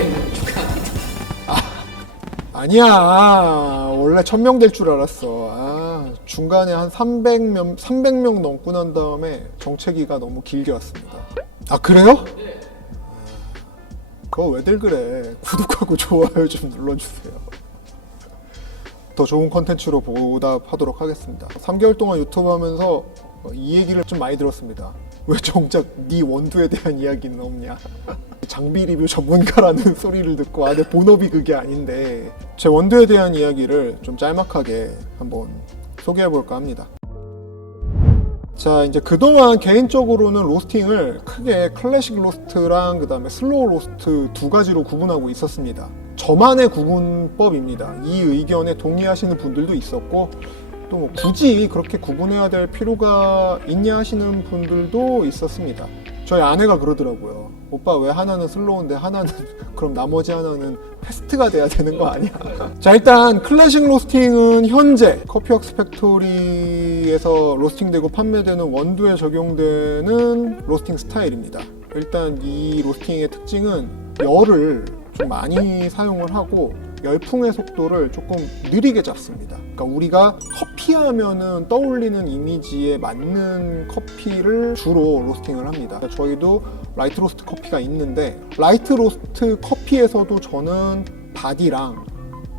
된 축하합니다. 아니야. 원래 1000명 될 줄 알았어. 중간에 한 300명 넘고 난 다음에 정체기가 너무 길게 왔습니다. 그래요? 네. 그거 왜들 그래. 구독하고 좋아요 좀 눌러주세요. 더 좋은 컨텐츠로 보답하도록 하겠습니다. 3개월 동안 유튜브 하면서 이 얘기를 좀 많이 들었습니다. 왜 정작 네 원두에 대한 이야기는 없냐. 장비 리뷰 전문가라는 소리를 듣고 내 본업이 그게 아닌데 제 원두에 대한 이야기를 좀 짤막하게 한번 소개해볼까 합니다. 자, 이제 그동안 개인적으로는 로스팅을 크게 클래식 로스트랑 그 다음에 슬로우 로스트 두 가지로 구분하고 있었습니다. 저만의 구분법입니다. 이 의견에 동의하시는 분들도 있었고 또 뭐 굳이 그렇게 구분해야 될 필요가 있냐 하시는 분들도 있었습니다. 저희 아내가 그러더라고요. 오빠 왜 하나는 슬로우인데 하나는 그럼 나머지 하나는 패스트가 돼야 되는 거 아니야? 자, 일단 클래식 로스팅은 현재 커피웍스 팩토리에서 로스팅되고 판매되는 원두에 적용되는 로스팅 스타일입니다. 일단 이 로스팅의 특징은 열을 좀 많이 사용을 하고 열풍의 속도를 조금 느리게 잡습니다. 그러니까 우리가 커피 하면은 떠올리는 이미지에 맞는 커피를 주로 로스팅을 합니다. 저희도 라이트 로스트 커피가 있는데 라이트 로스트 커피에서도 저는 바디랑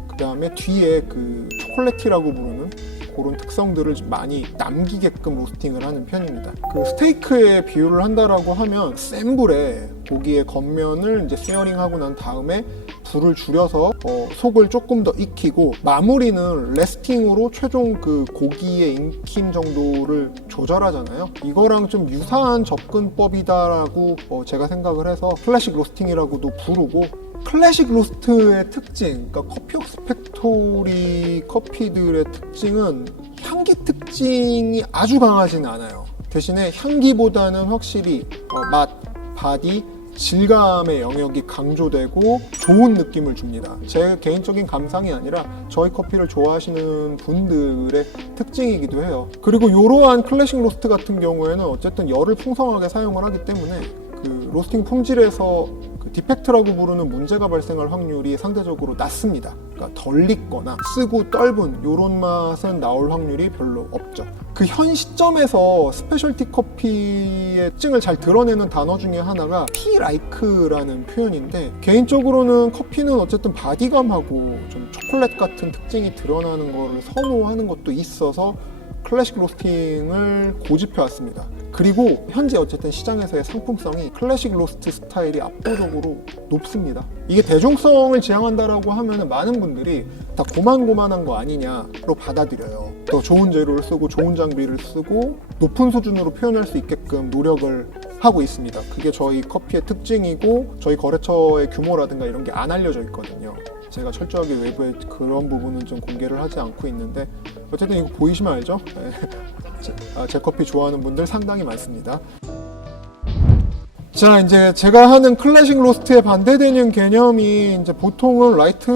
그 다음에 뒤에 그 초콜릿이라고 부르는 그런 특성들을 많이 남기게끔 로스팅을 하는 편입니다. 그 스테이크에 비유를 한다라고 하면 센 불에 고기의 겉면을 이제 세어링하고 난 다음에 불을 줄여서 속을 조금 더 익히고 마무리는 레스팅으로 최종 그 고기의 익힘 정도를 조절하잖아요. 이거랑 좀 유사한 접근법이다라고 제가 생각을 해서 클래식 로스팅이라고도 부르고 클래식 로스트의 특징, 그러니까 커피웍스 팩토리 커피들의 특징은 향기 특징이 아주 강하진 않아요. 대신에 향기보다는 확실히 맛, 바디, 질감의 영역이 강조되고 좋은 느낌을 줍니다. 제 개인적인 감상이 아니라 저희 커피를 좋아하시는 분들의 특징이기도 해요. 그리고 이러한 클래식 로스트 같은 경우에는 어쨌든 열을 풍성하게 사용을 하기 때문에 그 로스팅 품질에서 디펙트라고 부르는 문제가 발생할 확률이 상대적으로 낮습니다. 그러니까 덜 익거나 쓰고 떫은 이런 맛은 나올 확률이 별로 없죠. 그 현 시점에서 스페셜티 커피의 특징을 잘 드러내는 단어 중에 하나가 티 라이크라는 표현인데 개인적으로는 커피는 어쨌든 바디감하고 좀 초콜릿 같은 특징이 드러나는 걸 선호하는 것도 있어서 클래식 로스팅을 고집해 왔습니다. 그리고 현재 어쨌든 시장에서의 상품성이 클래식 로스트 스타일이 압도적으로 높습니다. 이게 대중성을 지향한다라고 하면 많은 분들이 다 고만고만한 거 아니냐로 받아들여요. 더 좋은 재료를 쓰고 좋은 장비를 쓰고 높은 수준으로 표현할 수 있게끔 노력을 하고 있습니다. 그게 저희 커피의 특징이고 저희 거래처의 규모라든가 이런 게 안 알려져 있거든요. 제가 철저하게 외부에 그런 부분은 좀 공개를 하지 않고 있는데 어쨌든 이거 보이시면 알죠? 제 커피 좋아하는 분들 상당히 많습니다. 자, 이제 제가 하는 클래식 로스트에 반대되는 개념이 이제 보통은 라이트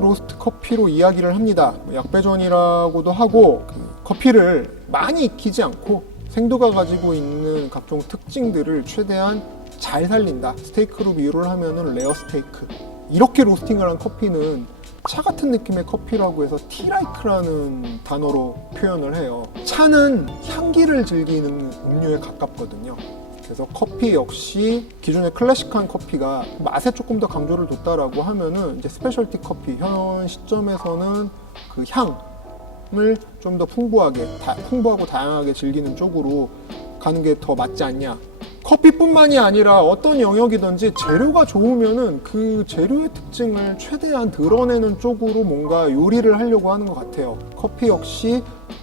로스트 커피로 이야기를 합니다. 약배전이라고도 하고 커피를 많이 익히지 않고 생두가 가지고 있는 각종 특징들을 최대한 잘 살린다. 스테이크로 비유를 하면은 레어 스테이크. 이렇게 로스팅을 한 커피는 차 같은 느낌의 커피라고 해서 티라이크라는 단어로 표현을 해요. 차는 향기를 즐기는 음료에 가깝거든요. 그래서 커피 역시 기존의 클래식한 커피가 맛에 조금 더 강조를 뒀다라고 하면은 이제 스페셜티 커피 현 시점에서는 그 향을 좀 더 풍부하고 다양하게 즐기는 쪽으로 가는 게 더 맞지 않냐. 커피뿐만이 아니라 어떤 영역이든지 재료가 좋으면은 그 재료의 특징을 최대한 드러내는 쪽으로 뭔가 요리를 하려고 하는 것 같아요. 커피 역시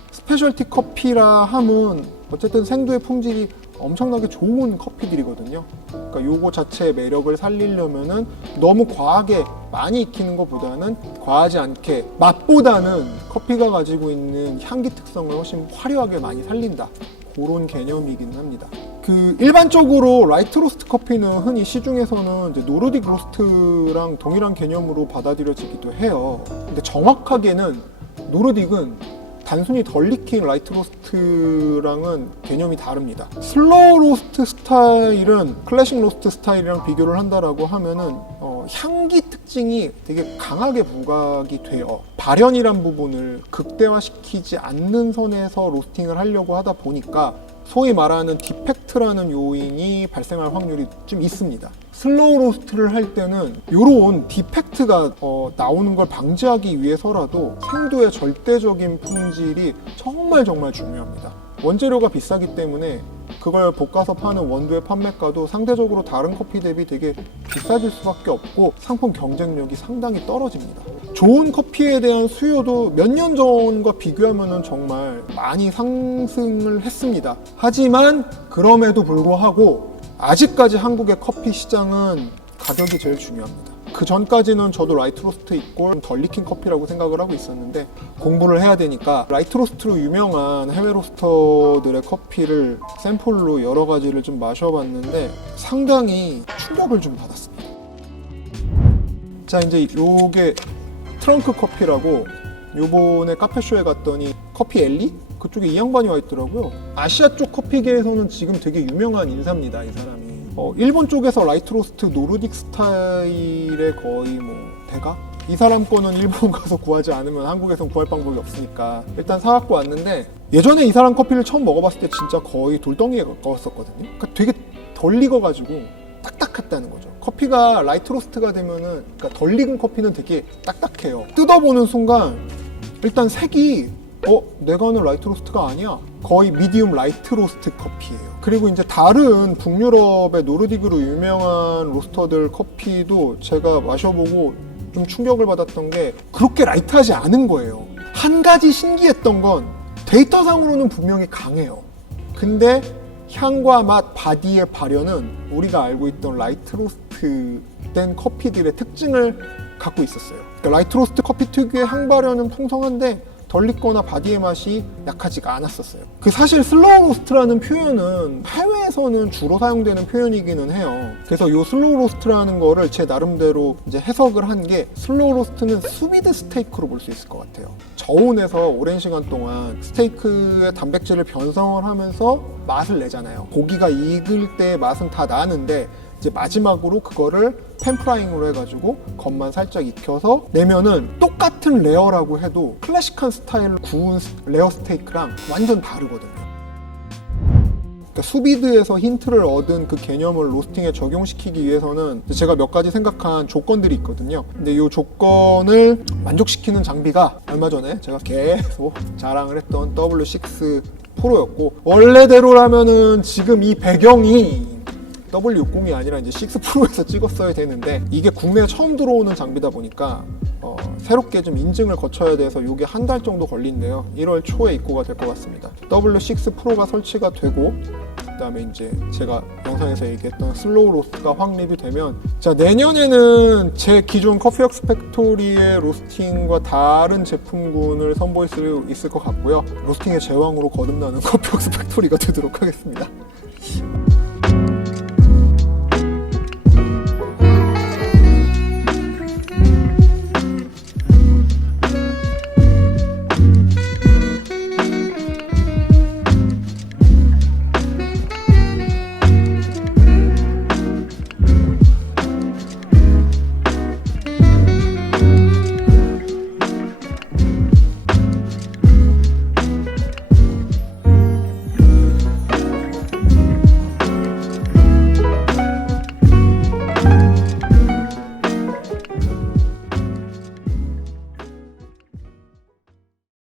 스페셜티 커피라 함은 어쨌든 생두의 품질이 엄청나게 좋은 커피들이거든요. 그러니까 요거 자체의 매력을 살리려면은 너무 과하게 많이 익히는 것보다는 과하지 않게 맛보다는 커피가 가지고 있는 향기 특성을 훨씬 화려하게 많이 살린다. 그런 개념이긴 합니다. 그 일반적으로 라이트 로스트 커피는 흔히 시중에서는 이제 노르딕 로스트랑 동일한 개념으로 받아들여지기도 해요. 근데 정확하게는 노르딕은 단순히 덜 익힌 라이트 로스트랑은 개념이 다릅니다. 슬로우 로스트 스타일은 클래식 로스트 스타일이랑 비교를 한다라고 하면은 향기 특징이 되게 강하게 부각이 돼요. 발연이란 부분을 극대화시키지 않는 선에서 로스팅을 하려고 하다 보니까 소위 말하는 디펙트라는 요인이 발생할 확률이 좀 있습니다. 슬로우 로스트를 할 때는 이런 디펙트가 나오는 걸 방지하기 위해서라도 생두의 절대적인 품질이 정말 중요합니다. 원재료가 비싸기 때문에 그걸 볶아서 파는 원두의 판매가도 상대적으로 다른 커피 대비 되게 비싸질 수밖에 없고 상품 경쟁력이 상당히 떨어집니다. 좋은 커피에 대한 수요도 몇 년 전과 비교하면 정말 많이 상승을 했습니다. 하지만 그럼에도 불구하고 아직까지 한국의 커피 시장은 가격이 제일 중요합니다. 그 전까지는 저도 라이트 로스트 있고 덜 익힌 커피라고 생각을 하고 있었는데 공부를 해야 되니까 라이트 로스트로 유명한 해외 로스터들의 커피를 샘플로 여러 가지를 좀 마셔봤는데 상당히 충격을 좀 받았습니다. 자, 이제 요게 트렁크 커피라고 요번에 카페쇼에 갔더니 커피 엘리? 그쪽에 이 양반이 와 있더라고요. 아시아 쪽 커피계에서는 지금 되게 유명한 인사입니다, 이 사람이. 일본 쪽에서 라이트 로스트 노르딕 스타일의 거의 대가? 이 사람 거는 일본 가서 구하지 않으면 한국에선 구할 방법이 없으니까 일단 사갖고 왔는데 예전에 이 사람 커피를 처음 먹어봤을 때 진짜 거의 돌덩이에 가까웠었거든요. 그러니까 되게 덜 익어가지고 딱딱했다는 거죠. 커피가 라이트 로스트가 되면은, 그러니까 덜 익은 커피는 되게 딱딱해요. 뜯어보는 순간 일단 색이 내가 아는 라이트 로스트가 아니야. 거의 미디움 라이트 로스트 커피예요. 그리고 이제 다른 북유럽의 노르딕으로 유명한 로스터들 커피도 제가 마셔보고 좀 충격을 받았던 게 그렇게 라이트하지 않은 거예요. 한 가지 신기했던 건 데이터상으로는 분명히 강해요. 근데 향과 맛, 바디의 발현은 우리가 알고 있던 라이트 로스트 된 커피들의 특징을 갖고 있었어요. 그러니까 라이트 로스트 커피 특유의 향 발현은 풍성한데 덜 익거나 바디의 맛이 약하지가 않았었어요. 그 사실 슬로우 로스트라는 표현은 해외에서는 주로 사용되는 표현이기는 해요. 그래서 이 슬로우 로스트라는 거를 제 나름대로 이제 해석을 한 게 슬로우 로스트는 수비드 스테이크로 볼 수 있을 것 같아요. 저온에서 오랜 시간 동안 스테이크의 단백질을 변성을 하면서 맛을 내잖아요. 고기가 익을 때 맛은 다 나는데 이제 마지막으로 그거를 팬프라잉으로 해가지고 겉만 살짝 익혀서 내면은 똑같은 레어라고 해도 클래식한 스타일로 구운 레어 스테이크랑 완전 다르거든요. 그러니까 수비드에서 힌트를 얻은 그 개념을 로스팅에 적용시키기 위해서는 제가 몇 가지 생각한 조건들이 있거든요. 근데 이 조건을 만족시키는 장비가 얼마 전에 제가 계속 자랑을 했던 W6 프로였고, 원래대로라면은 지금 이 배경이 W60이 아니라 이제 6 프로에서 찍었어야 되는데 이게 국내에 처음 들어오는 장비다 보니까 새롭게 좀 인증을 거쳐야 돼서 이게 한 달 정도 걸린대요. 1월 초에 입고가 될 것 같습니다. W6 프로가 설치가 되고 그다음에 이제 제가 영상에서 얘기했던 슬로우 로스트가 확립이 되면, 자, 내년에는 제 기존 커피웍스 팩토리의 로스팅과 다른 제품군을 선보일 수 있을 것 같고요. 로스팅의 제왕으로 거듭나는 커피웍스 팩토리가 되도록 하겠습니다.